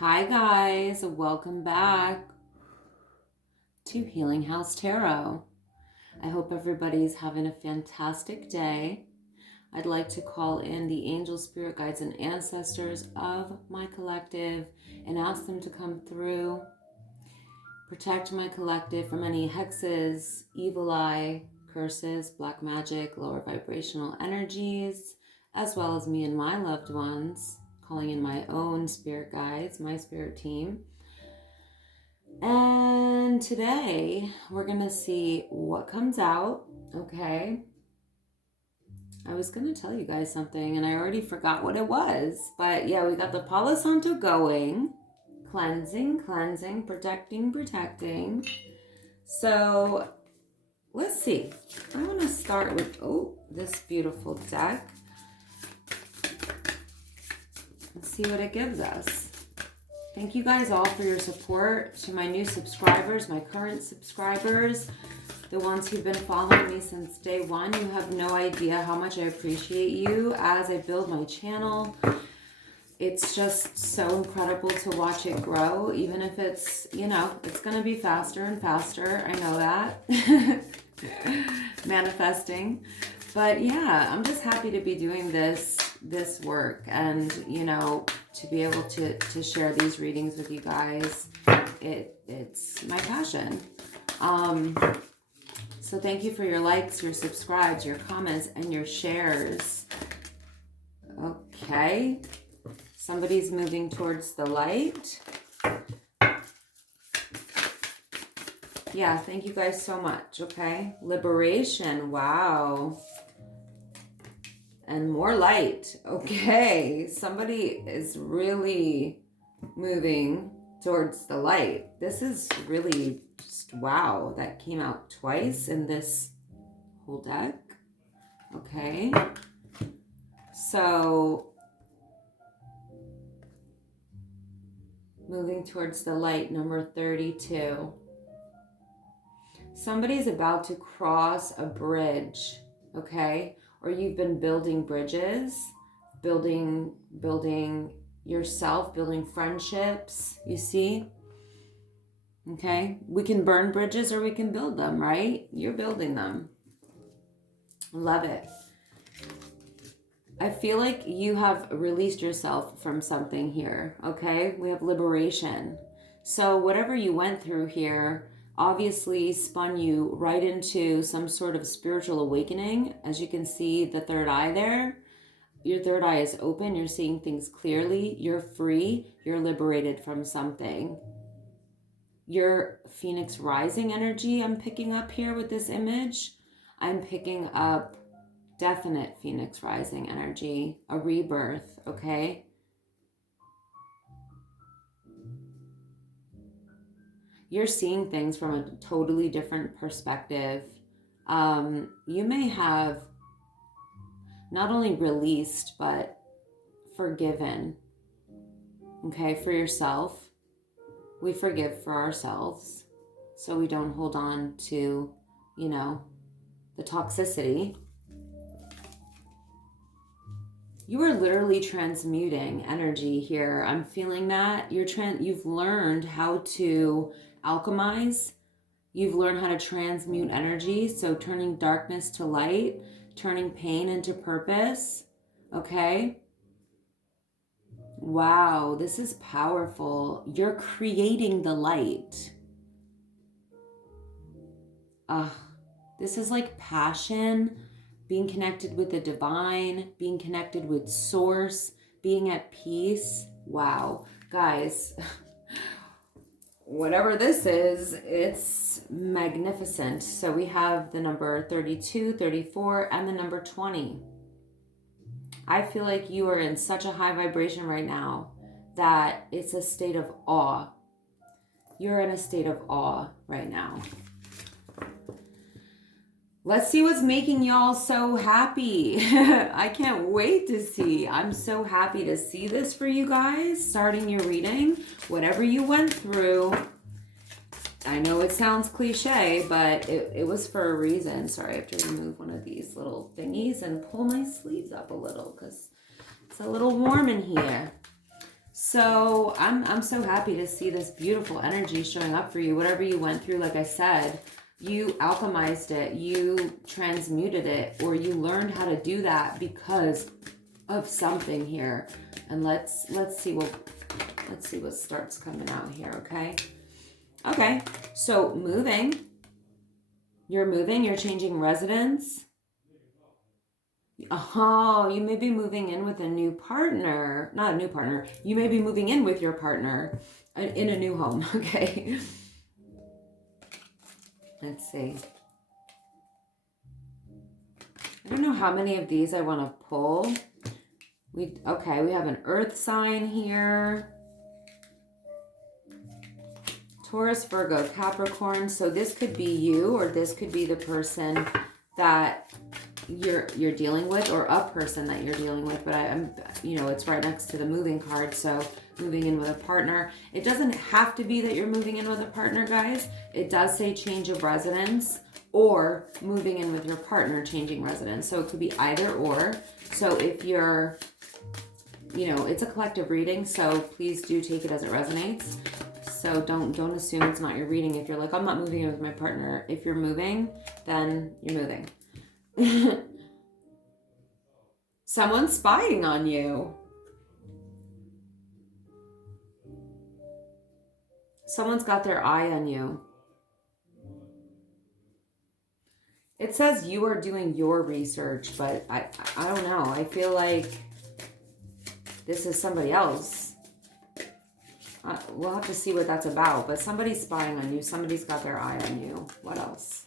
Hi guys, welcome back to Healing House Tarot. I hope everybody's having a fantastic day. I'd like to call in the angel, spirit guides, and ancestors of my collective and ask them to come through, protect my collective from any hexes, evil eye, curses, black magic, lower vibrational energies, as well as me and my loved ones, calling in my own spirit guides, my spirit team. And today we're going to see what comes out, okay? I was going to tell you guys something and I already forgot what it was. But yeah, we got the Palo Santo going. Cleansing, protecting. So let's see. I want to start with, this beautiful deck. Let's see what it gives us. Thank you guys all for your support. To my new subscribers, my current subscribers, the ones who've been following me since day one, you have no idea how much I appreciate you as I build my channel. It's just so incredible to watch it grow, even if it's, it's going to be faster and faster. I know that. Manifesting. But yeah, I'm just happy to be doing this work and, to be able to share these readings with you guys. It's my passion. So thank you for your likes, your subscribes, your comments, and your shares. Okay. Somebody's moving towards the light. Yeah, thank you guys so much, okay? Liberation, wow. And more light, okay. Somebody is really moving towards the light. This is really just, wow, that came out twice in this whole deck. Okay. So, moving towards the light, number 32. Somebody's about to cross a bridge, okay? Or you've been building bridges, building yourself, building friendships, you see? Okay? We can burn bridges or we can build them, right? You're building them. Love it. I feel like you have released yourself from something here, okay? We have liberation. So whatever you went through here obviously spun you right into some sort of spiritual awakening. As you can see, the third eye there, your third eye is open. You're seeing things clearly. You're free. You're liberated from something. Your Phoenix rising energy I'm picking up here with this image. I'm picking up definite Phoenix rising energy, a rebirth, okay? You're seeing things from a totally different perspective. You may have not only released, but forgiven, okay, for yourself. We forgive for ourselves so we don't hold on to, the toxicity. You are literally transmuting energy here. I'm feeling that. You've learned how to alchemize. You've learned how to transmute energy. So turning darkness to light, turning pain into purpose. Okay? Wow, this is powerful. You're creating the light. This is like passion, being connected with the divine, being connected with source, being at peace. Wow, guys, whatever this is, it's magnificent. So we have the number 32, 34, and the number 20. I feel like you are in such a high vibration right now that it's a state of awe. You're in a state of awe right now. Let's see what's making y'all so happy. I can't wait to see. I'm so happy to see this for you guys. Starting your reading, whatever you went through. I know it sounds cliche, but it was for a reason. Sorry, I have to remove one of these little thingies and pull my sleeves up a little because it's a little warm in here. So I'm so happy to see this beautiful energy showing up for you. Whatever you went through, like I said, you alchemized it, you transmuted it, or you learned how to do that because of something here. And let's see what starts coming out here, okay? Okay, so you're changing residence. Oh, you may be moving in with a new partner. Not a new partner. You may be moving in with your partner in a new home, okay? Let's see. I don't know how many of these I want to pull. We have an earth sign here. Taurus, Virgo, Capricorn. So this could be you, or this could be the person that you're dealing with, or a person that you're dealing with. But I'm, it's right next to the moving card. So moving in with a partner. It doesn't have to be that you're moving in with a partner, guys. It does say change of residence, or moving in with your partner, changing residence. So it could be either or. So if you're, it's a collective reading, so please do take it as it resonates. So don't assume it's not your reading. If you're like, I'm not moving in with my partner. If you're moving, then you're moving. Someone's spying on you. Someone's got their eye on you. It says you are doing your research, but I don't know. I feel like this is somebody else. We'll have to see what that's about, but somebody's spying on you. Somebody's got their eye on you. What else?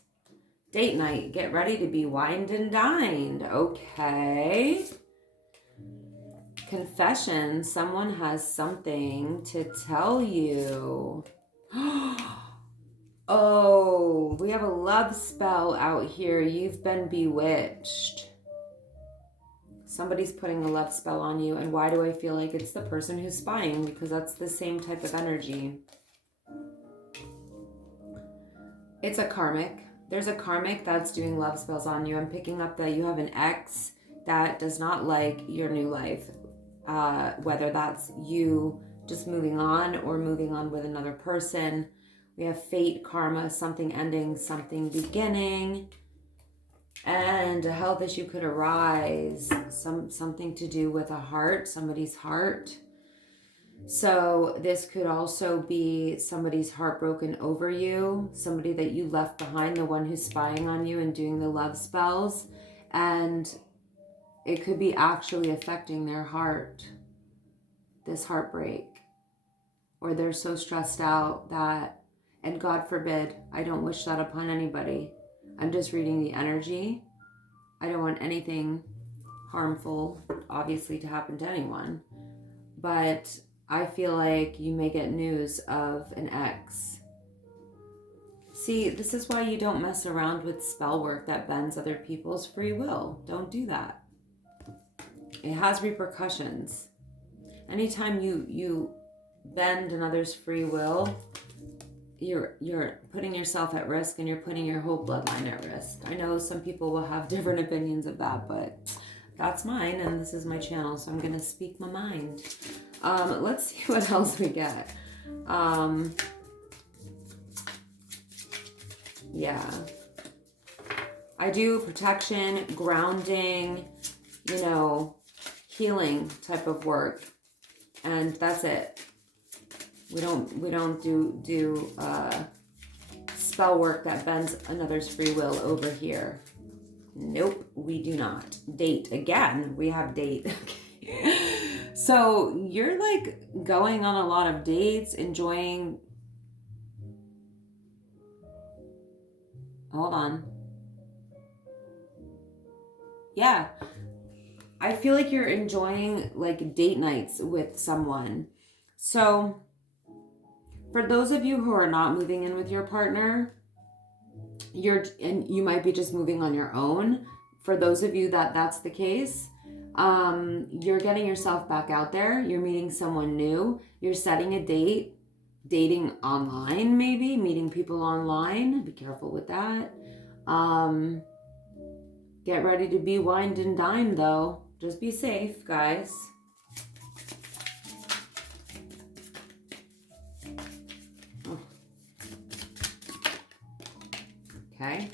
Date night. Get ready to be wined and dined. Okay. Confession. Someone has something to tell you. Oh, we have a love spell out here. You've been bewitched. Somebody's putting a love spell on you. And why do I feel like it's the person who's spying? Because that's the same type of energy. It's a karmic. There's a karmic that's doing love spells on you. I'm picking up that you have an ex that does not like your new life. Whether that's you just moving on or moving on with another person. We have fate, karma, something ending, something beginning. And a health issue could arise, something to do with a heart, somebody's heart. So this could also be somebody's heartbroken over you, somebody that you left behind, the one who's spying on you and doing the love spells. And it could be actually affecting their heart, this heartbreak. Or they're so stressed out that, and God forbid, I don't wish that upon anybody. I'm just reading the energy. I don't want anything harmful, obviously, to happen to anyone. But I feel like you may get news of an ex. See, this is why you don't mess around with spell work that bends other people's free will. Don't do that. It has repercussions. Anytime you bend another's free will, you're putting yourself at risk, and you're putting your whole bloodline at risk. I know some people will have different opinions of that, but that's mine, and this is my channel, so I'm going to speak my mind. Let's see what else we get. Yeah. I do protection, grounding, healing type of work, and that's it. We don't do spell work that bends another's free will over here. Nope, we do not. Date. Again, we have date. Okay. So you're like going on a lot of dates, enjoying. Hold on. Yeah. I feel like you're enjoying like date nights with someone. So for those of you who are not moving in with your partner, you might be just moving on your own. For those of you that's the case, you're getting yourself back out there. You're meeting someone new. You're setting a date, dating online, maybe meeting people online. Be careful with that. Get ready to be wined and dined, though. Just be safe, guys. Okay,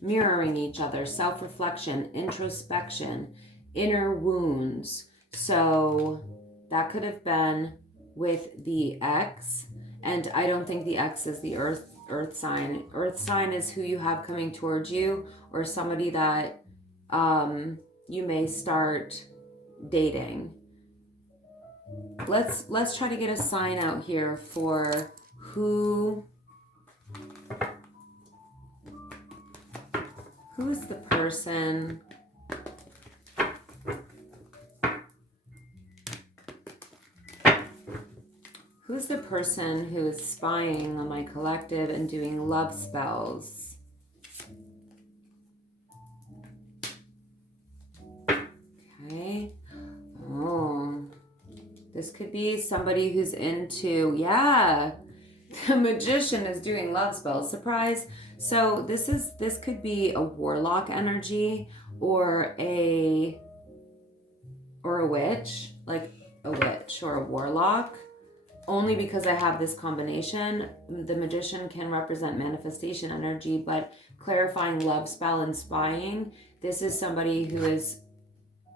mirroring each other, self-reflection, introspection, inner wounds. So that could have been with the X, and I don't think the X is the earth sign. Earth sign is who you have coming towards you, or somebody that you may start dating. Let's try to get a sign out here for who's the person. Who's the person who is spying on my collective and doing love spells? Okay. Oh, this could be somebody who's into, yeah, the magician is doing love spells. Surprise. So this could be a warlock energy or a witch, like a witch or a warlock. Only because I have this combination. The magician can represent manifestation energy, but clarifying love spell and spying, this is somebody who is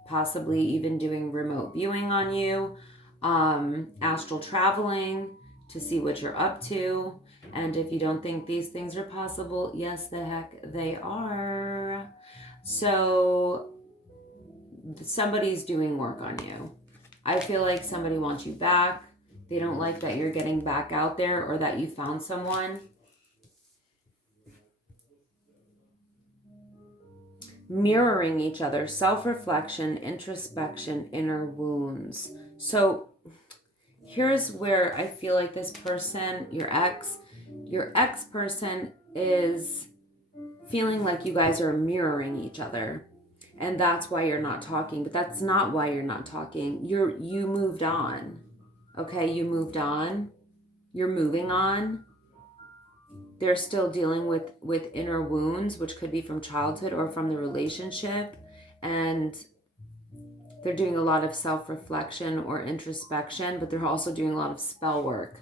possibly even doing remote viewing on you, astral traveling to see what you're up to. And if you don't think these things are possible, yes, the heck they are. So somebody's doing work on you. I feel like somebody wants you back. They don't like that you're getting back out there or that you found someone. Mirroring each other, self-reflection, introspection, inner wounds. So here's where I feel like this person, your ex person is feeling like you guys are mirroring each other. And that's why you're not talking. But that's not why you're not talking. You moved on. Okay, you moved on. You're moving on. They're still dealing with inner wounds, which could be from childhood or from the relationship. And they're doing a lot of self-reflection or introspection, but they're also doing a lot of spell work.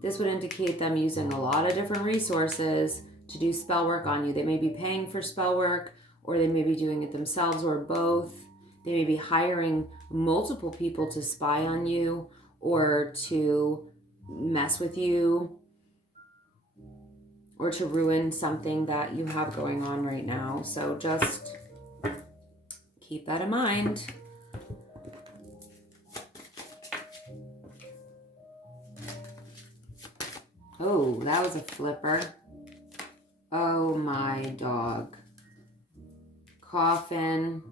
This would indicate them using a lot of different resources to do spell work on you. They may be paying for spell work, or they may be doing it themselves, or both. They may be hiring multiple people to spy on you or to mess with you or to ruin something that you have going on right now. So just keep that in mind. Oh, that was a flipper. Oh my dog. Coffin.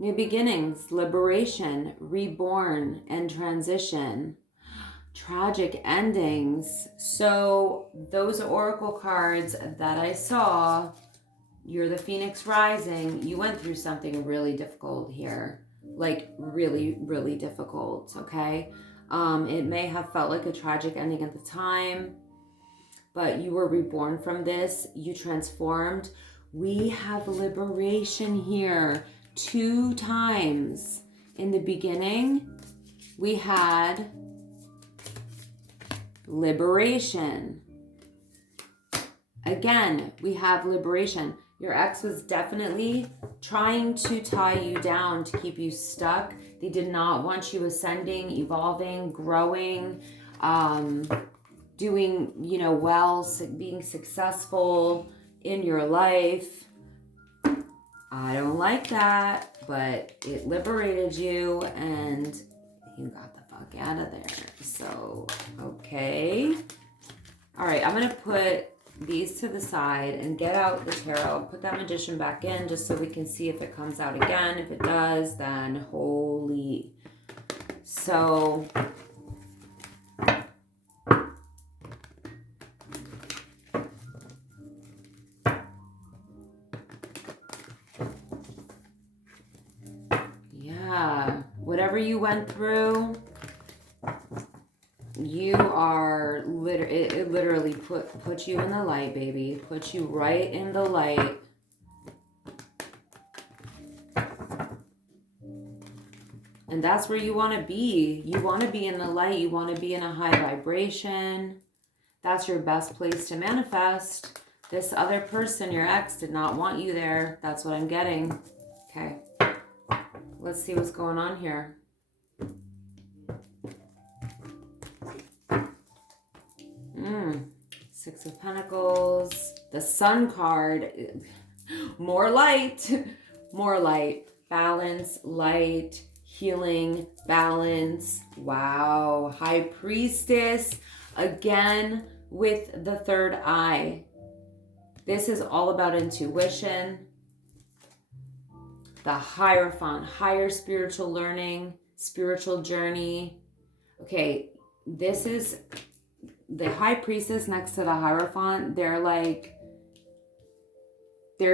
New beginnings, liberation, reborn, and transition. Tragic endings. So those oracle cards that I saw, you're the Phoenix rising. You went through something really difficult here. Like really, really difficult, okay? It may have felt like a tragic ending at the time, but you were reborn from this. You transformed. We have liberation here 2 times. In the beginning, we had liberation. Again, we have liberation. Your ex was definitely trying to tie you down to keep you stuck. They did not want you ascending, evolving, growing, doing, well, being successful in your life. I don't like that, but it liberated you and you got the fuck out of there. So, okay. All right, I'm going to put these to the side and get out the tarot. Put that magician back in just so we can see if it comes out again. If it does, then holy. So, yeah, whatever you went through, you are it literally put you in the light, baby. Put you right in the light. And that's where you want to be. You want to be in the light. You want to be in a high vibration. That's your best place to manifest. This other person, your ex, did not want you there. That's what I'm getting. Okay. Let's see what's going on here. Six of Pentacles. The Sun card. More light. More light. Balance, light, healing, balance. Wow. High Priestess. Again, with the third eye. This is all about intuition. The Hierophant, higher spiritual learning, spiritual journey. Okay, this is the High Priestess next to the Hierophant. They're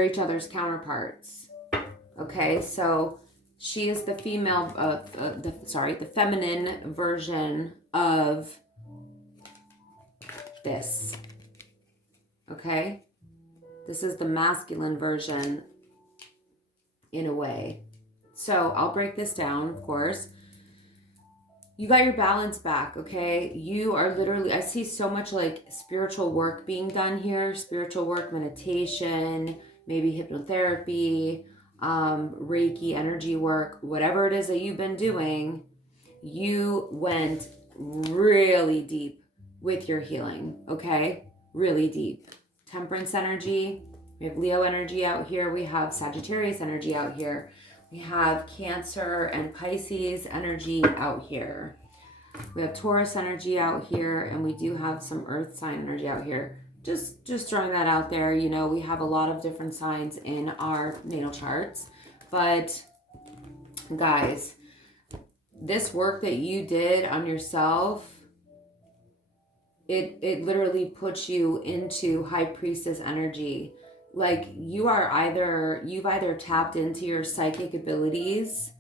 each other's counterparts. Okay, so she is the female, the feminine version of this. Okay, this is the masculine version in a way. So I'll break this down, of course. You got your balance back, okay? You are literally, I see so much like spiritual work being done here. Spiritual work, meditation, maybe hypnotherapy, Reiki, energy work, whatever it is that you've been doing. You went really deep with your healing, okay? Really deep. Temperance energy. We have Leo energy out here. We have Sagittarius energy out here. We have Cancer and Pisces energy out here. We have Taurus energy out here, and we do have some Earth sign energy out here. Just throwing that out there. You know, we have a lot of different signs in our natal charts. But guys, this work that you did on yourself, it literally puts you into High Priestess energy. Like you've either tapped into your psychic abilities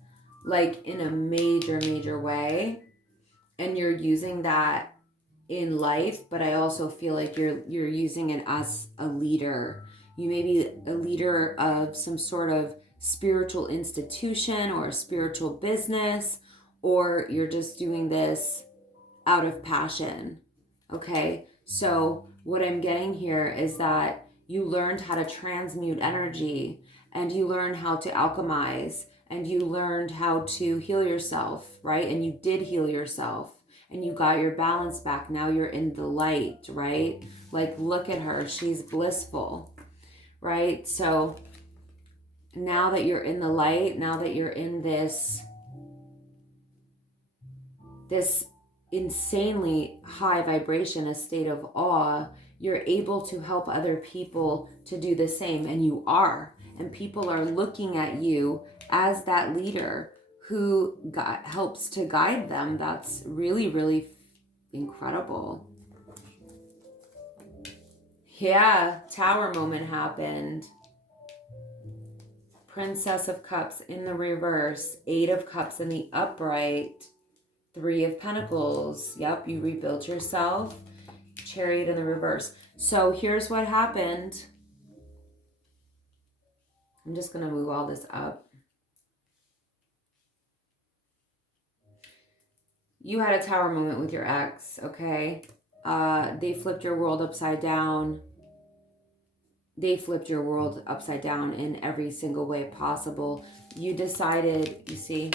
like in a major way, and you're using that in life, but I also feel like you're using it as a leader. You may be a leader of some sort of spiritual institution or a spiritual business, or you're just doing this out of passion. Okay, so what I'm getting here is that you learned how to transmute energy, and you learned how to alchemize, and you learned how to heal yourself, right? And you did heal yourself, and you got your balance back. Now you're in the light, right? Like, look at her. She's blissful, right? So now that you're in the light, now that you're in this insanely high vibration, a state of awe, you're able to help other people to do the same, and you are. And people are looking at you as that leader who helps to guide them. That's really incredible. Yeah, Tower moment happened. Princess of Cups in the reverse, Eight of Cups in the upright, Three of Pentacles. Yep, you rebuilt yourself. Chariot in the reverse. So here's what happened. I'm just going to move all this up. You had a tower moment with your ex, okay? They flipped your world upside down. They flipped your world upside down in every single way possible. You decided, you see,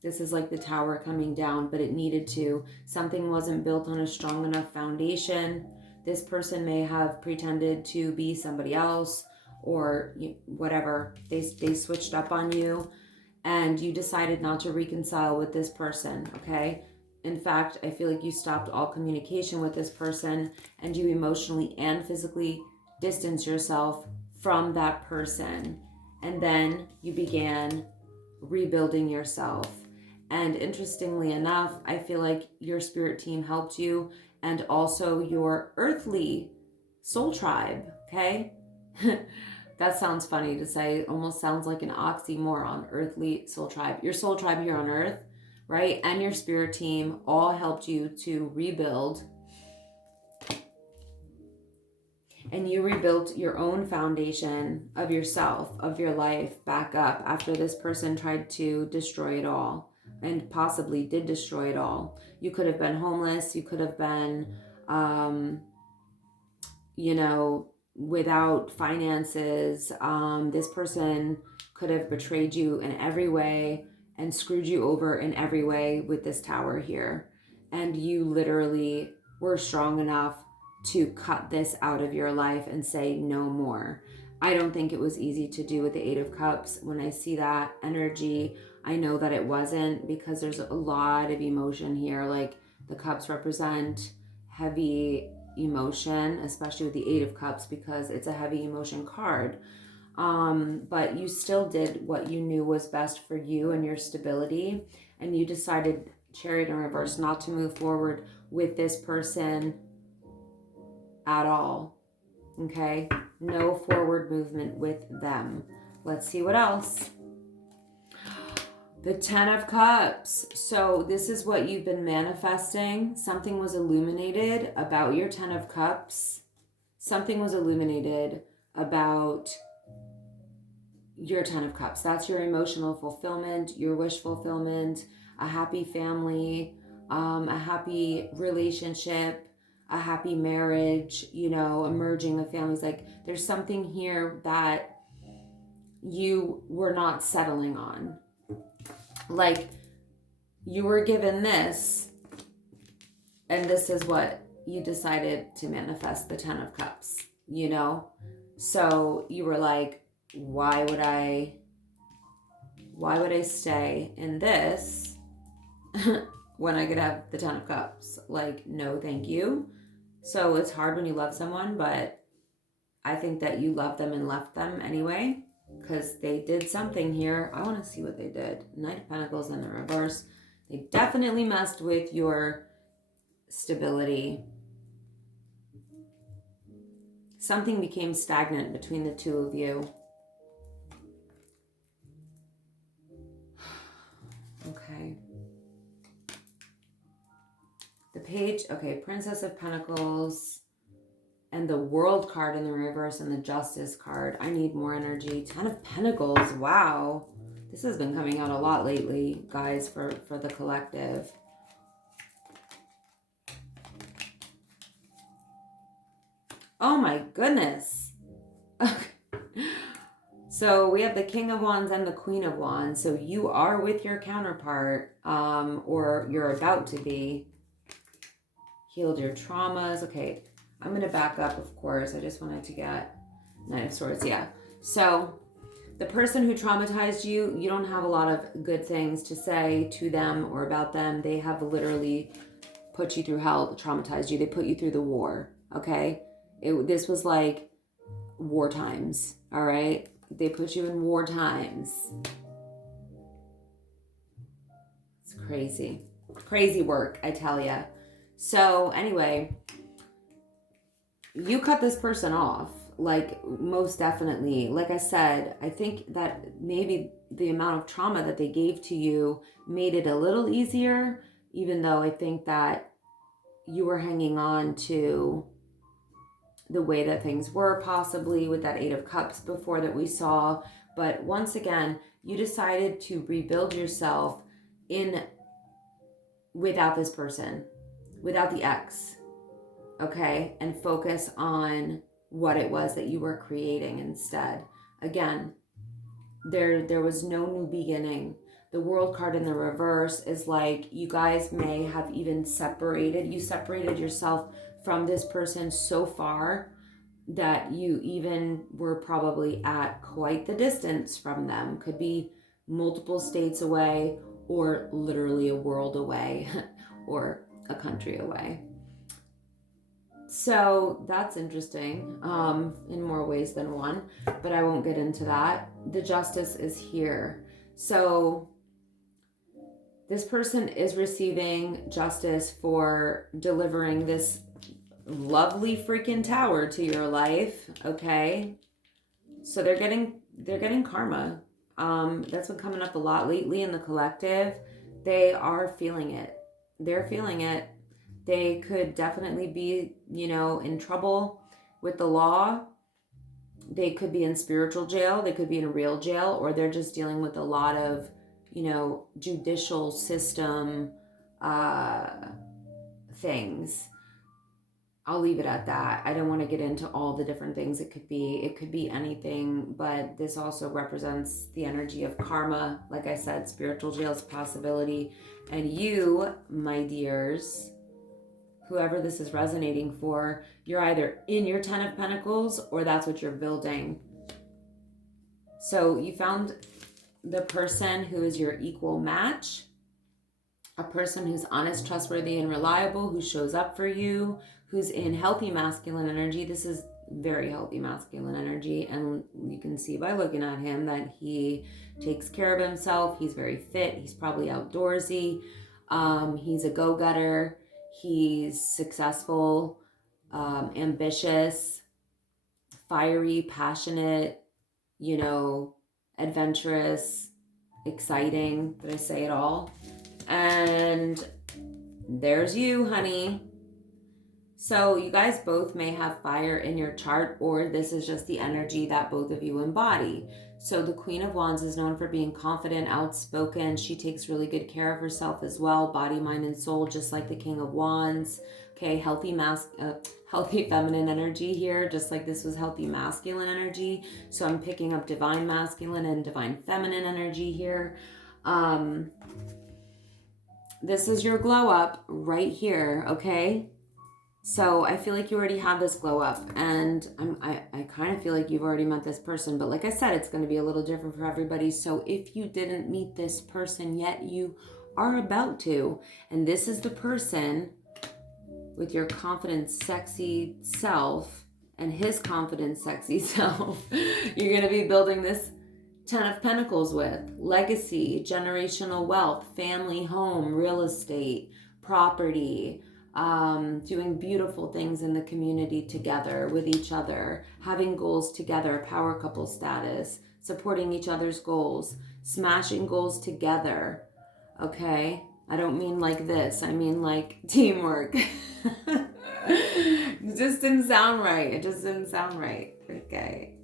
this is like the tower coming down, but it needed to. Something wasn't built on a strong enough foundation. This person may have pretended to be somebody else, or whatever. They switched up on you, and you decided not to reconcile with this person, okay? In fact, I feel like you stopped all communication with this person, and you emotionally and physically distance yourself from that person. And then you began rebuilding yourself. And interestingly enough, I feel like your spirit team helped you, and also your earthly soul tribe, okay? That sounds funny to say. It almost sounds like an oxymoron, earthly soul tribe. Your soul tribe here on earth, right? And your spirit team all helped you to rebuild. And you rebuilt your own foundation of yourself, of your life back up after this person tried to destroy it all, and possibly did destroy it all. You could have been homeless. You could have been without finances. This person could have betrayed you in every way and screwed you over in every way with this tower here. And you literally were strong enough to cut this out of your life and say no more. I don't think it was easy to do with the Eight of Cups. When I see that energy, I know that it wasn't, because there's a lot of emotion here. Like, the cups represent heavy emotion, especially with the Eight of Cups, because it's a heavy emotion card. But you still did what you knew was best for you and your stability, and you decided, Chariot in reverse, not to move forward with this person at all. Okay? No forward movement with them. Let's see what else. The Ten of Cups. So this is what you've been manifesting. Something was illuminated about your Ten of Cups. Something was illuminated about your Ten of Cups. That's your emotional fulfillment, your wish fulfillment, a happy family, a happy relationship, a happy marriage, a merging of families. Like, there's something here that you were not settling on. Like, you were given this, and this is what you decided to manifest, the Ten of Cups, So you were like, why would I stay in this when I could have the Ten of Cups? Like, no, thank you. So it's hard when you love someone, but I think that you loved them and left them anyway, because they did something here. I want to see what they did. Knight of Pentacles in the reverse. They definitely messed with your stability. Something became stagnant between the two of you. Okay. The page, okay, Princess of Pentacles and the World card in the reverse and the Justice card. I need more energy. Ten of Pentacles, wow. This has been coming out a lot lately, guys, for the collective. Oh my goodness. So we have the King of Wands and the Queen of Wands. So you are with your counterpart, or you're about to be. Healed your traumas. Okay, I'm going to back up, of course. I just wanted to get Knight of Swords. Yeah. So the person who traumatized you, you don't have a lot of good things to say to them or about them. They have literally put you through hell, traumatized you. They put you through the war, okay? This was like war times, all right? They put you in war times. It's crazy. Crazy work, I tell ya. So anyway, you cut this person off, like, most definitely. Like I said, I think that maybe the amount of trauma that they gave to you made it a little easier, even though I think that you were hanging on to the way that things were, possibly with that Eight of Cups before that we saw. But once again, you decided to rebuild yourself without this person, without the ex, okay? And focus on what it was that you were creating instead. Again, there was no new beginning. The World card in the reverse is like, you guys may have even separated. You separated yourself from this person so far that you even were probably at quite the distance from them. Could be multiple states away, or literally a world away, or a country away. So that's interesting, in more ways than one, but I won't get into that. The Justice is here. So this person is receiving justice for delivering this lovely freaking tower to your life, okay? So they're getting karma. That's been coming up a lot lately in the collective. They are feeling it. They're feeling it. They could definitely be, in trouble with the law. They could be in spiritual jail. They could be in a real jail, or they're just dealing with a lot of, judicial system things. I'll leave it at that. I don't want to get into all the different things it could be. It could be anything, but this also represents the energy of karma. Like I said, spiritual jail's possibility. And you, my dears, whoever this is resonating for, you're either in your 10 of Pentacles or that's what you're building. So you found the person who is your equal match, a person who's honest, trustworthy, and reliable, who shows up for you, who's in healthy masculine energy. This is very healthy masculine energy, and you can see by looking at him that he takes care of himself. He's very fit. He's probably outdoorsy. He's a go-getter. He's successful, ambitious, fiery, passionate, adventurous, exciting. Did I say it all? And there's you, honey. So you guys both may have fire in your chart, or this is just the energy that both of you embody. So the Queen of Wands is known for being confident, outspoken. She takes really good care of herself as well, body, mind, and soul, just like the King of Wands. Okay, healthy feminine energy here, just like this was healthy masculine energy. So I'm picking up divine masculine and divine feminine energy here. This is your glow up right here, okay? So I feel like you already have this glow up, and I kind of feel like you've already met this person, but like I said, it's going to be a little different for everybody. So if you didn't meet this person yet, you are about to, and this is the person with your confident, sexy self and his confident, sexy self. You're going to be building this 10 of Pentacles with legacy, generational wealth, family, home, real estate, property, doing beautiful things in the community together with each other, having goals together, power couple status, supporting each other's goals, smashing goals together. Okay? I don't mean like this. I mean like teamwork. It just didn't sound right. It just didn't sound right. Okay.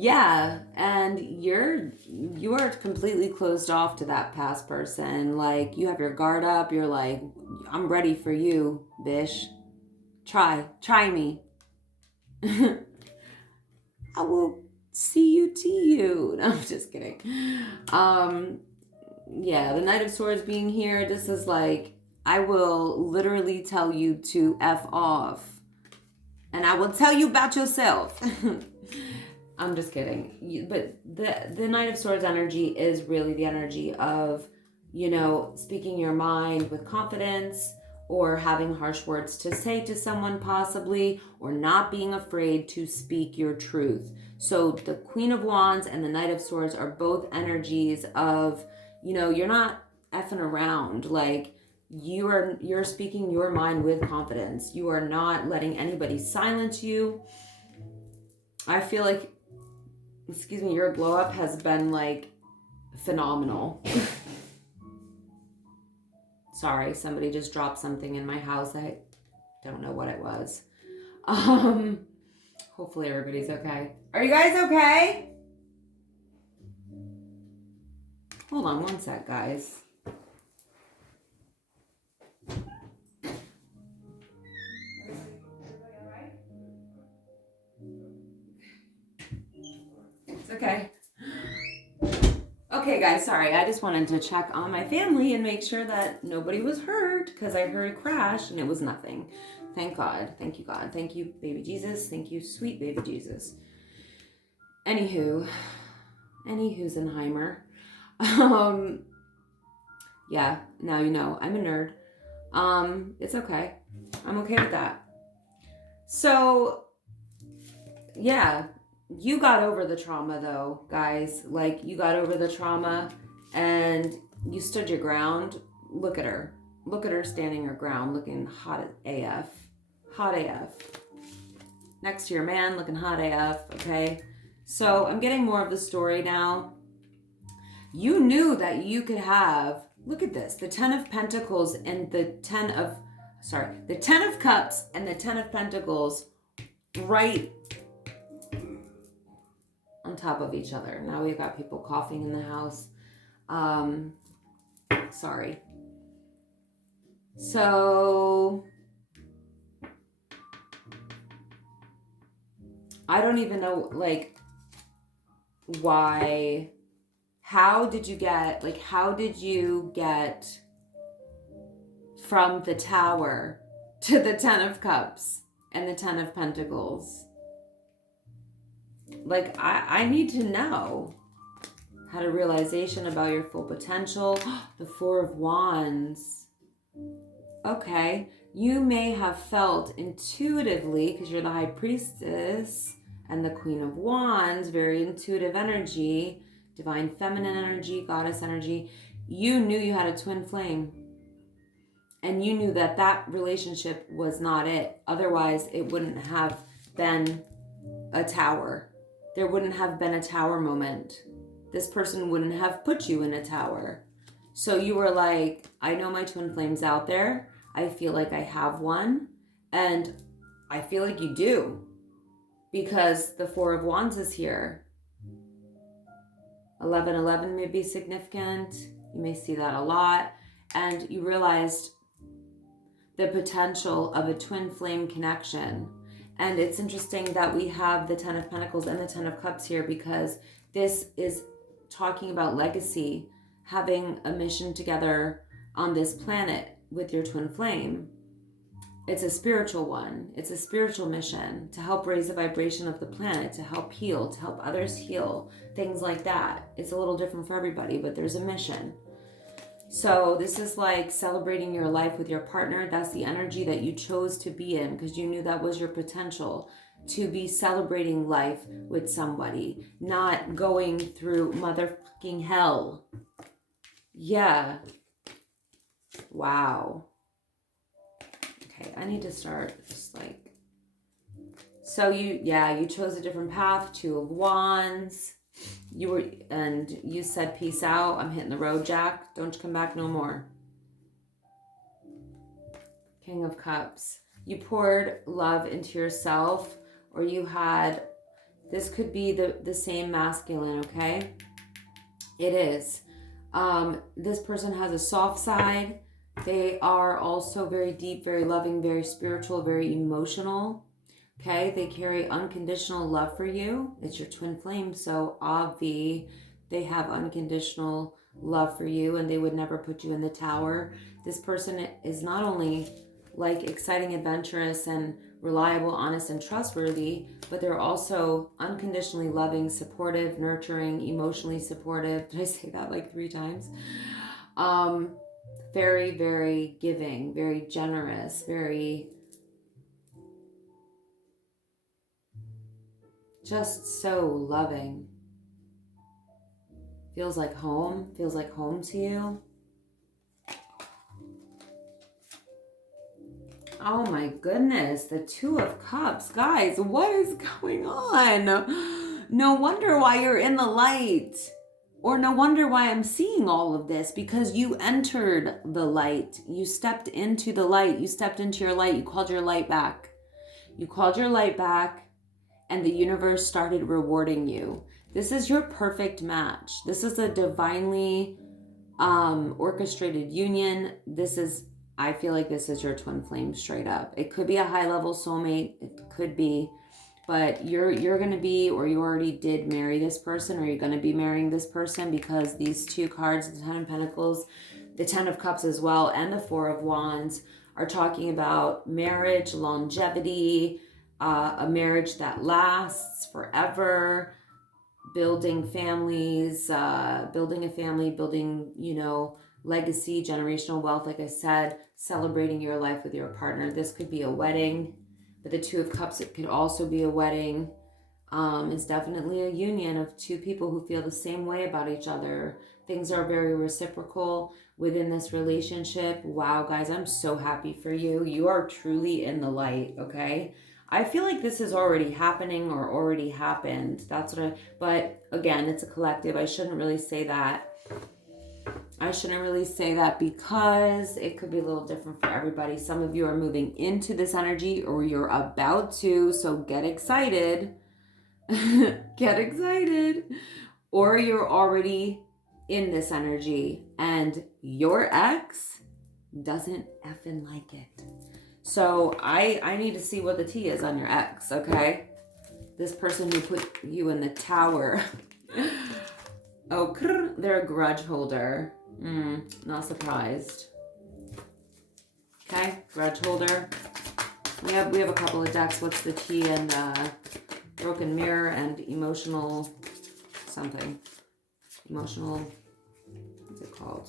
Yeah, and you are completely closed off to that past person. Like, you have your guard up. You're like, I'm ready for you, bish. Try me. I will see you to you. No, I'm just kidding. Yeah, the Knight of Swords being here, this is like, I will literally tell you to F off. And I will tell you about yourself. I'm just kidding. But the Knight of Swords energy is really the energy of, speaking your mind with confidence, or having harsh words to say to someone possibly, or not being afraid to speak your truth. So the Queen of Wands and the Knight of Swords are both energies of, you're not effing around. Like, you're speaking your mind with confidence. You are not letting anybody silence you. I feel like, your glow up has been like phenomenal. Sorry, somebody just dropped something in my house. I don't know what it was. Hopefully everybody's okay. Are you guys okay? Hold on one sec, guys. It's okay. Okay, guys, sorry. I just wanted to check on my family and make sure that nobody was hurt, because I heard a crash and it was nothing. Thank God. Thank you, God. Thank you, baby Jesus. Thank you, sweet baby Jesus. Anywho's Heimer. Yeah, now you know. I'm a nerd. It's okay. I'm okay with that. So, yeah, you got over the trauma though, guys. Like, you got over the trauma and you stood your ground. Look at her. Look at her standing her ground, looking hot AF. Hot AF. Next to your man, looking hot AF, okay? So I'm getting more of the story now. You knew that you could have, look at this, the 10 of Pentacles and the 10 of Cups and the 10 of Pentacles right on top of each other. Now we've got people coughing in the house. Sorry. So I don't even know, like, why, how did you get from the Tower to the Ten of Cups and the Ten of Pentacles? Like, I need to know. Had a realization about your full potential. The Four of Wands. Okay. You may have felt intuitively, because you're the High Priestess and the Queen of Wands, very intuitive energy, divine feminine energy, goddess energy. You knew you had a twin flame. And you knew that that relationship was not it. Otherwise, it wouldn't have been a tower. There wouldn't have been a tower moment. This person wouldn't have put you in a tower. So you were like, I know my twin flame's out there. I feel like I have one. And I feel like you do. Because the Four of Wands is here. 1111 may be significant. You may see that a lot. And you realized the potential of a twin flame connection. And it's interesting that we have the Ten of Pentacles and the Ten of Cups here, because this is talking about legacy, having a mission together on this planet with your twin flame. It's a spiritual one. It's a spiritual mission to help raise the vibration of the planet, to help heal, to help others heal, things like that. It's a little different for everybody, but there's a mission. So this is like celebrating your life with your partner. That's the energy that you chose to be in, because you knew that was your potential, to be celebrating life with somebody, not going through motherfucking hell. Yeah. Wow. Okay, I need to start just like, so you chose a different path. Two of Wands. You said, peace out. I'm hitting the road, Jack. Don't you come back no more. King of Cups. You poured love into yourself, or you had, this could be the same masculine, okay? It is. This person has a soft side. They are also very deep, very loving, very spiritual, very emotional. Okay, they carry unconditional love for you. It's your twin flame, so obvi, they have unconditional love for you, and they would never put you in the tower. This person is not only like exciting, adventurous, and reliable, honest, and trustworthy, but they're also unconditionally loving, supportive, nurturing, emotionally supportive. Did I say that like 3 times? Very, very giving, very generous, very just so loving. Feels like home to you. Oh my goodness, the Two of Cups. Guys, what is going on? No wonder why you're in the light. Or no wonder why I'm seeing all of this, because you entered the light. You stepped into the light. You stepped into your light. You called your light back. You called your light back, and the universe started rewarding you. This is your perfect match. This is a divinely orchestrated union. I feel like this is your twin flame straight up. It could be a high-level soulmate. It could be, but you're going to be, or you already did marry this person, or you're going to be marrying this person, because these 2 cards, the Ten of Pentacles, the Ten of Cups as well, and the Four of Wands, are talking about marriage, longevity, a marriage that lasts forever, building families, building a family, building, legacy, generational wealth, like I said, celebrating your life with your partner. This could be a wedding, but the Two of Cups, it could also be a wedding. It's definitely a union of 2 people who feel the same way about each other. Things are very reciprocal within this relationship. Wow, guys, I'm so happy for you. You are truly in the light, okay? I feel like this is already happening or already happened. But again, it's a collective. I shouldn't really say that. Because it could be a little different for everybody. Some of you are moving into this energy, or you're about to, so get excited. Get excited. Or you're already in this energy, and your ex doesn't effing like it. So I need to see what the tea is on your ex, okay? This person who put you in the tower. Oh, they're a grudge holder. Not surprised. Okay, grudge holder. We have a couple of decks. What's the T and broken mirror and emotional something. Emotional, what's it called?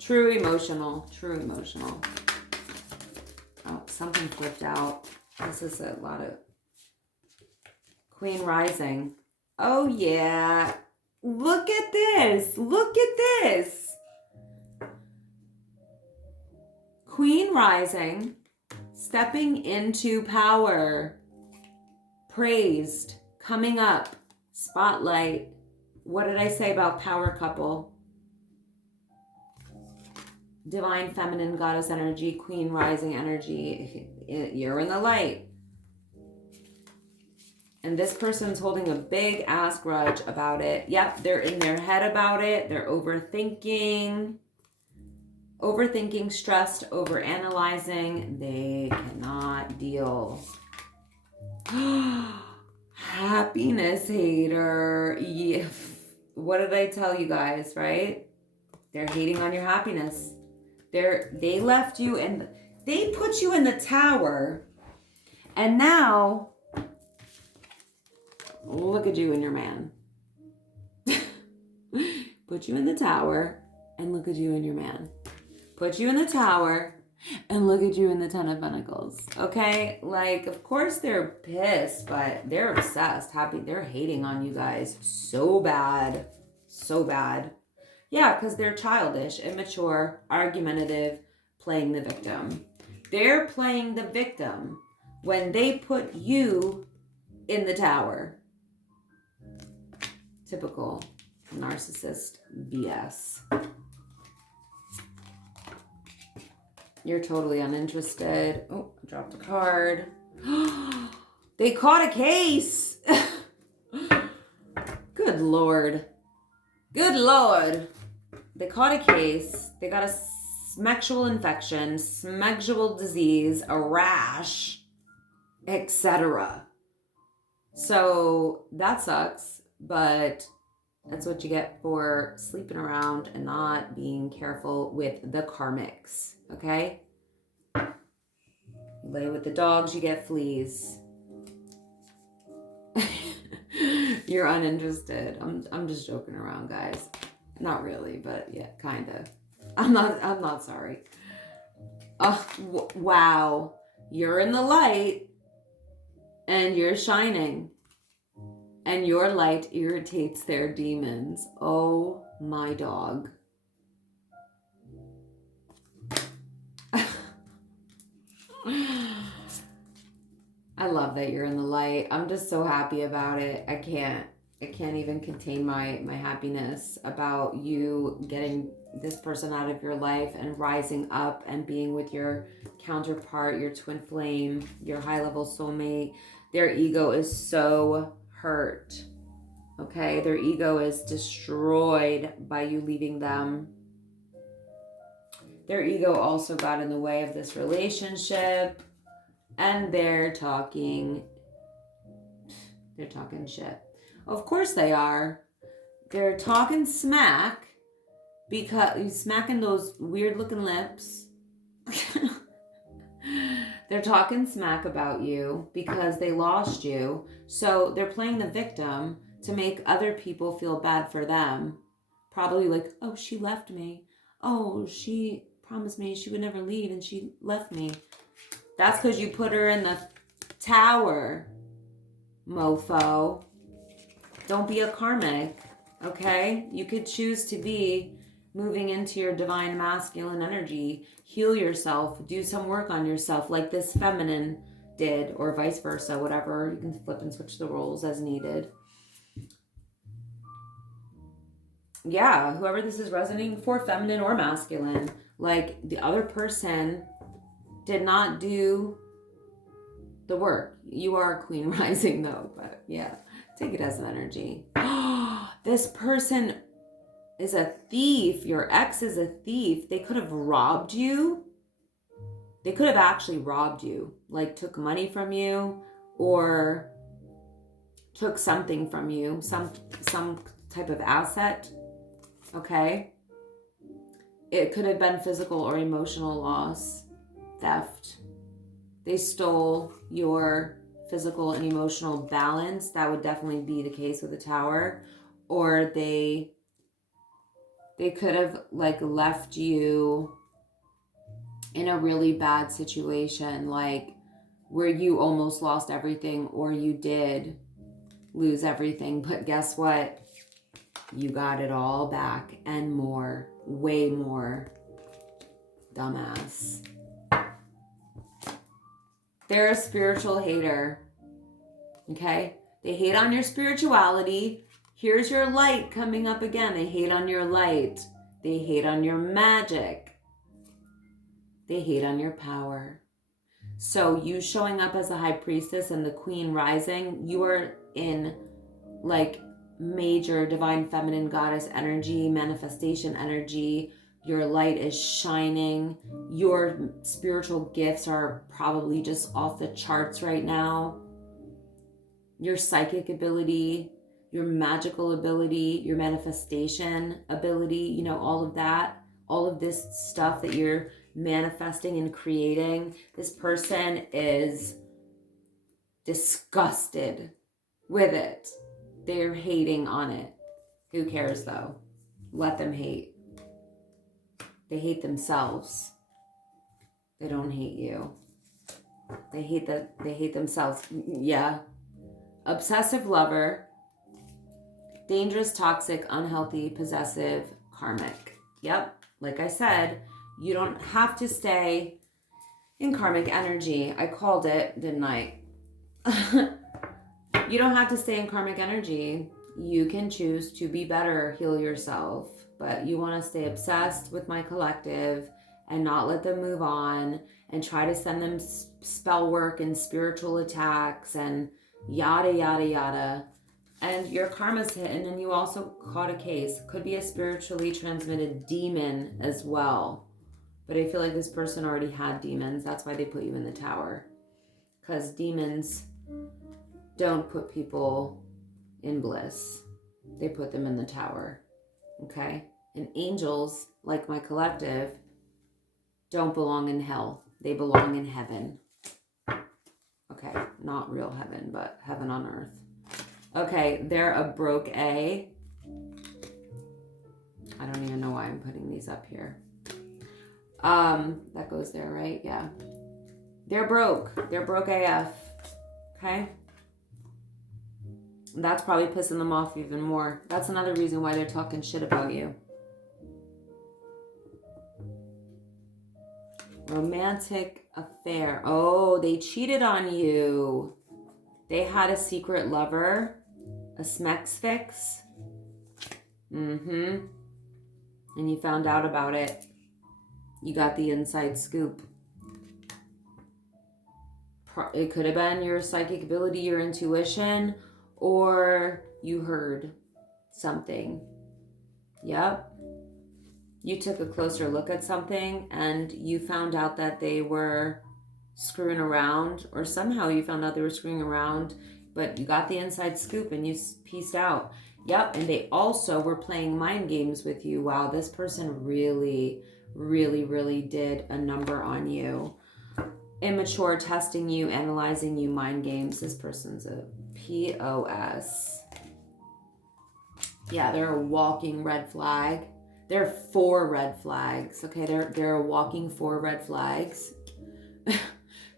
True emotional. Oh, something flipped out. This is a lot of Queen rising. Oh yeah. Look at this. Queen rising, stepping into power, praised, coming up, spotlight. What did I say about power couple? Divine feminine goddess energy, queen rising energy. You're in the light. And this person's holding a big ass grudge about it. Yep, they're in their head about it. They're overthinking, stressed, overanalyzing. They cannot deal. Happiness hater. Yeah. What did I tell you guys, right? They're hating on your happiness. They left you and they put you in the tower. And now, look at you and your man. Put you in the tower and look at you and your man. Put you in the tower and look at you in the Ten of Pentacles. Okay? Like, of course they're pissed, but they're obsessed. They're hating on you guys so bad. So bad. Yeah, because they're childish, immature, argumentative, playing the victim. They're playing the victim when they put you in the tower. Typical narcissist BS. You're totally uninterested. Oh, I dropped a card. They caught a case. Good Lord. Good Lord. They caught a case. They got a smexual infection, smexual disease, a rash, etc. So that sucks, but that's what you get for sleeping around and not being careful with the karmics, okay? You lay with the dogs, you get fleas. You're uninterested. I'm just joking around, guys. Not really, but yeah, kind of. I'm not sorry. Oh, wow. You're in the light and you're shining. And your light irritates their demons. Oh my dog. I love that you're in the light. I'm just so happy about it. I can't even contain my happiness about you getting this person out of your life and rising up and being with your counterpart, your twin flame, your high level soulmate. Their ego is so hurt. Okay, their ego is destroyed by you leaving them. Their ego also got in the way of this relationship, and they're talking shit. Of course they are. They're talking smack because you're smacking those weird looking lips. They're talking smack about you because they lost you. So they're playing the victim to make other people feel bad for them. Probably like, oh, she left me. Oh, she promised me she would never leave and she left me. That's because you put her in the tower, mofo. Don't be a karmic, okay? You could choose to be moving into your divine masculine energy. Heal yourself. Do some work on yourself like this feminine did, or vice versa, whatever. You can flip and switch the roles as needed. Yeah, whoever this is resonating for, feminine or masculine, like the other person did not do the work. You are a queen rising though, but yeah, take it as an energy. This person is a thief. Your ex is a thief. They could have robbed you. They could have actually robbed you, like took money from you or took something from you, some type of asset, okay? It could have been physical or emotional loss, theft. They stole your physical and emotional balance. That would definitely be the case with the Tower. Or they could have like left you in a really bad situation, like where you almost lost everything, or you did lose everything, but guess what? You got it all back and more, way more. Dumbass. They're a spiritual hater, okay? They hate on your spirituality. Here's your light coming up again. They hate on your light. They hate on your magic. They hate on your power. So you showing up as a high priestess and the queen rising, you are in like major divine feminine goddess energy, manifestation energy. Your light is shining. Your spiritual gifts are probably just off the charts right now. Your psychic ability, your magical ability, your manifestation ability, all of that, all of this stuff that you're manifesting and creating. This person is disgusted with it. They're hating on it. Who cares though? Let them hate. They hate themselves. They don't hate you. They hate themselves. Yeah. Obsessive lover. Dangerous, toxic, unhealthy, possessive, karmic. Yep. Like I said, you don't have to stay in karmic energy. I called it, didn't I? You don't have to stay in karmic energy. You can choose to be better, heal yourself. But you want to stay obsessed with my collective and not let them move on and try to send them spell work and spiritual attacks and yada, yada, yada. And your karma's hidden, and you also caught a case. Could be a spiritually transmitted demon as well. But I feel like this person already had demons. That's why they put you in the Tower. Because demons don't put people in bliss. They put them in the Tower. Okay? And angels, like my collective, don't belong in hell. They belong in heaven. Okay, not real heaven, but heaven on earth. Okay, they're a broke A. I don't even know why I'm putting these up here. That goes there, right? Yeah. They're broke. They're broke AF. Okay? That's probably pissing them off even more. That's another reason why they're talking shit about you. Romantic affair. Oh, they cheated on you. They had a secret lover. A smex fix. And you found out about it. You got the inside scoop. It could have been your psychic ability, your intuition, or you heard something. Yep. You took a closer look at something and you found out that they were screwing around, or somehow you found out they were screwing around, but you got the inside scoop and you pieced out. Yep. And they also were playing mind games with you. Wow. This person really, really, really did a number on you. Immature, testing you, analyzing you, mind games. This person's a POS. Yeah, they're a walking red flag. They're 4 red flags. Okay, they're a walking 4 red flags.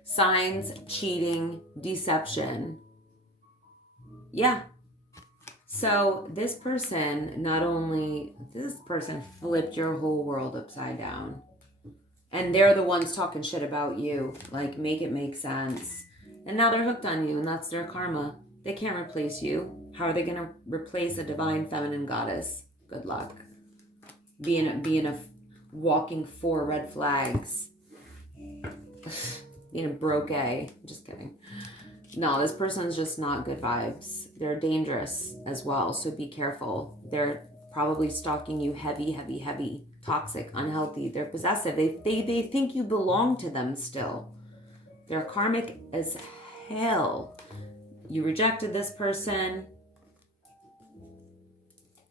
Signs, cheating, deception. Yeah. So this person flipped your whole world upside down. And they're the ones talking shit about you. Like, make it make sense. And now they're hooked on you, and that's their karma. They can't replace you. How are they going to replace a divine feminine goddess? Good luck. Being a walking 4 red flags. Being a broke A. Just kidding. No, this person's just not good vibes. They're dangerous as well, so be careful. They're probably stalking you heavy, heavy, heavy. Toxic, unhealthy. They're possessive. They think you belong to them still. They're karmic as hell. You rejected this person,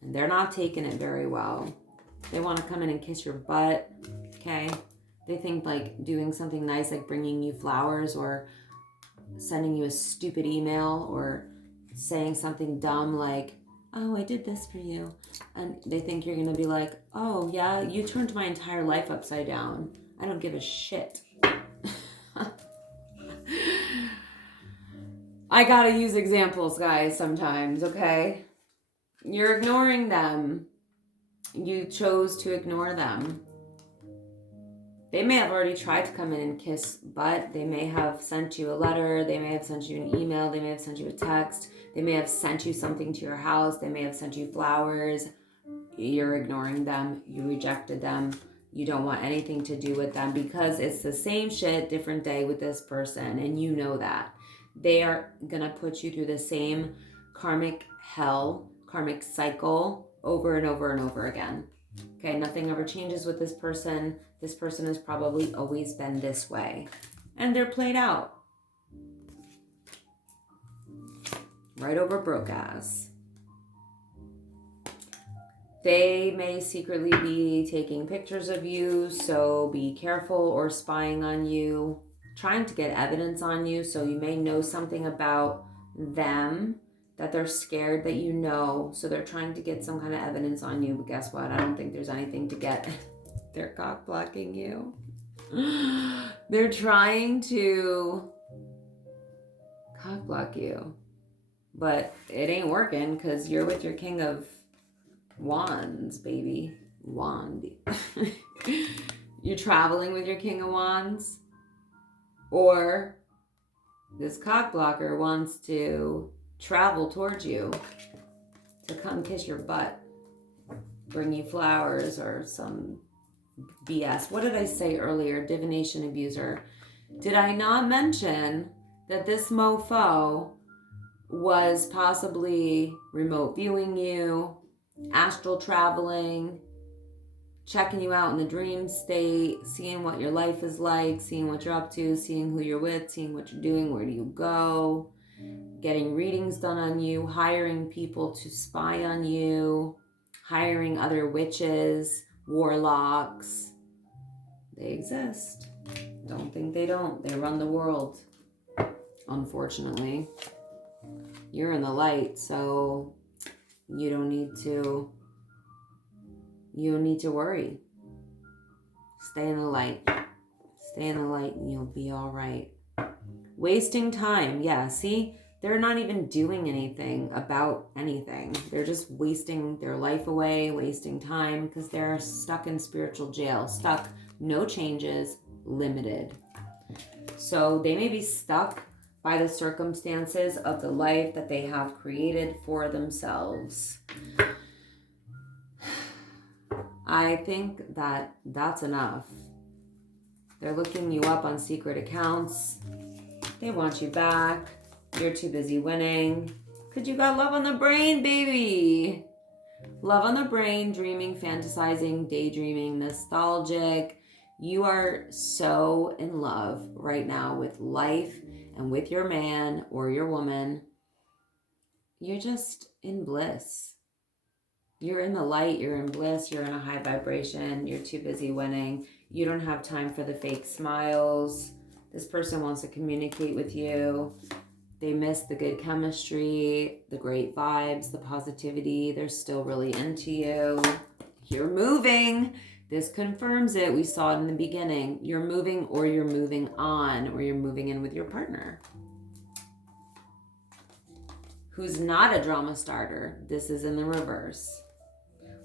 and they're not taking it very well. They want to come in and kiss your butt, okay? They think like doing something nice, like bringing you flowers or sending you a stupid email or saying something dumb like, oh, I did this for you. And they think you're going to be like, oh, yeah, you turned my entire life upside down. I don't give a shit. I gotta use examples, guys, sometimes, okay? You're ignoring them. You chose to ignore them. They may have already tried to come in and kiss butt. They may have sent you a letter. They may have sent you an email. They may have sent you a text. They may have sent you something to your house. They may have sent you flowers. You're ignoring them. You rejected them. You don't want anything to do with them because it's the same shit, different day with this person, and you know that. They are going to put you through the same karmic hell, karmic cycle over and over and over again. Okay, nothing ever changes with this person. This person has probably always been this way. And they're played out. Right over broke ass. They may secretly be taking pictures of you, so be careful, or spying on you, trying to get evidence on you, so you may know something about them that they're scared that you know, so they're trying to get some kind of evidence on you, but guess what? I don't think there's anything to get. They're cock blocking you. They're trying to cock block you, but it ain't working because you're with your King of Wands, baby. Wand. You're traveling with your King of Wands, or this cock blocker wants to travel towards you to come kiss your butt, bring you flowers or some BS. What did I say earlier? Divination abuser. Did I not mention that this mofo was possibly remote viewing you, astral traveling, checking you out in the dream state, seeing what your life is like, seeing what you're up to, seeing who you're with, seeing what you're doing, where do you go, getting readings done on you, hiring people to spy on you, hiring other witches, warlocks. They exist. Don't think they don't. They run the world, unfortunately. You're in the light, so you don't need to worry. Stay in the light. Stay in the light and you'll be all right. Wasting time. Yeah, see? They're not even doing anything about anything. They're just wasting their life away, wasting time because they're stuck in spiritual jail. Stuck, no changes, limited. So they may be stuck by the circumstances of the life that they have created for themselves. I think that that's enough. They're looking you up on secret accounts. They want you back. You're too busy winning. Because you got love on the brain, baby. Love on the brain, dreaming, fantasizing, daydreaming, nostalgic. You are so in love right now with life and with your man or your woman. You're just in bliss. You're in the light, you're in bliss, you're in a high vibration, you're too busy winning. You don't have time for the fake smiles. This person wants to communicate with you. They miss the good chemistry, the great vibes, the positivity. They're still really into you. You're moving. This confirms it. We saw it in the beginning. You're moving, or you're moving on, or you're moving in with your partner who's not a drama starter. This is in the reverse.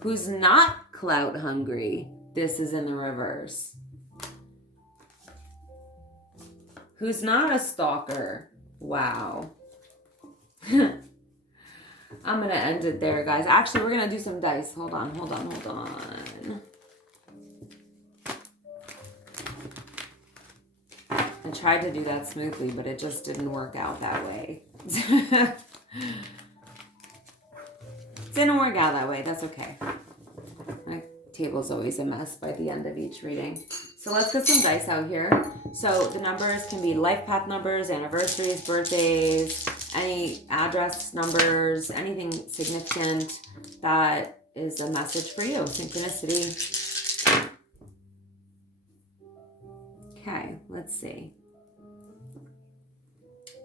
Who's not clout hungry. This is in the reverse. Who's not a stalker. Wow. I'm going to end it there, guys. Actually, we're going to do some dice. Hold on. I tried to do that smoothly, but it just didn't work out that way. Didn't work out that way. That's okay. My table's always a mess by the end of each reading. So let's get some dice out here. So the numbers can be life path numbers, anniversaries, birthdays, any address, numbers, anything significant, that is a message for you. Synchronicity. Okay, let's see.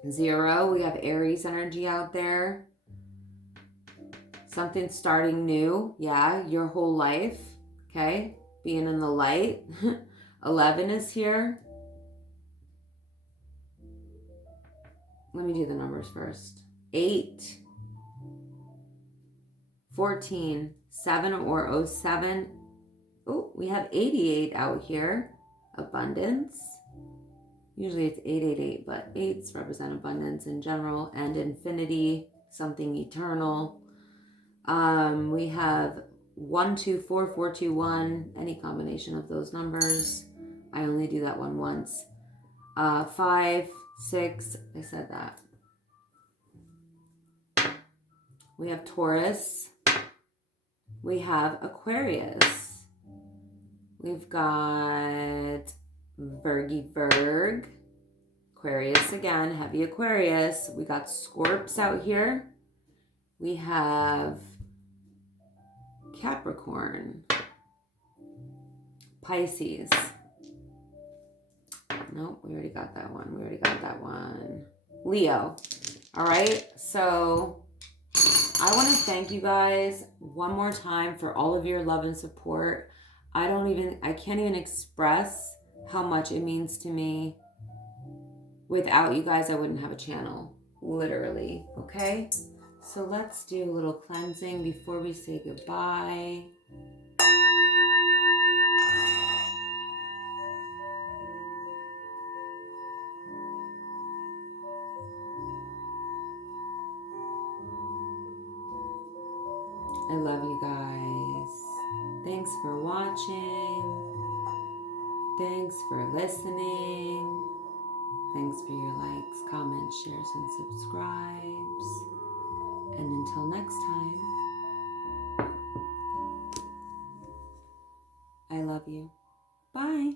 0, we have Aries energy out there. Something starting new. Yeah, your whole life. Okay, being in the light. 11 is here. Let me do the numbers first. 8, 14, 7 or 07. Oh, we have 88 out here. Abundance. Usually it's 888, but 8s represent abundance in general, and infinity, something eternal. We have 1, 2, 4, 4, 2, 1, any combination of those numbers. I only do that one once. 5, 6, I said that. We have Taurus. We have Aquarius. We've got Virgy Virg. Aquarius again, heavy Aquarius. We got Scorps out here. We have Capricorn. Pisces. Nope, we already got that one. Leo. All right, so I want to thank you guys one more time for all of your love and support. I can't even express how much it means to me. Without you guys, I wouldn't have a channel, literally, okay? So let's do a little cleansing before we say goodbye. I love you guys. Thanks for watching. Thanks for listening. Thanks for your likes, comments, shares, and subscribes. And until next time, I love you. Bye.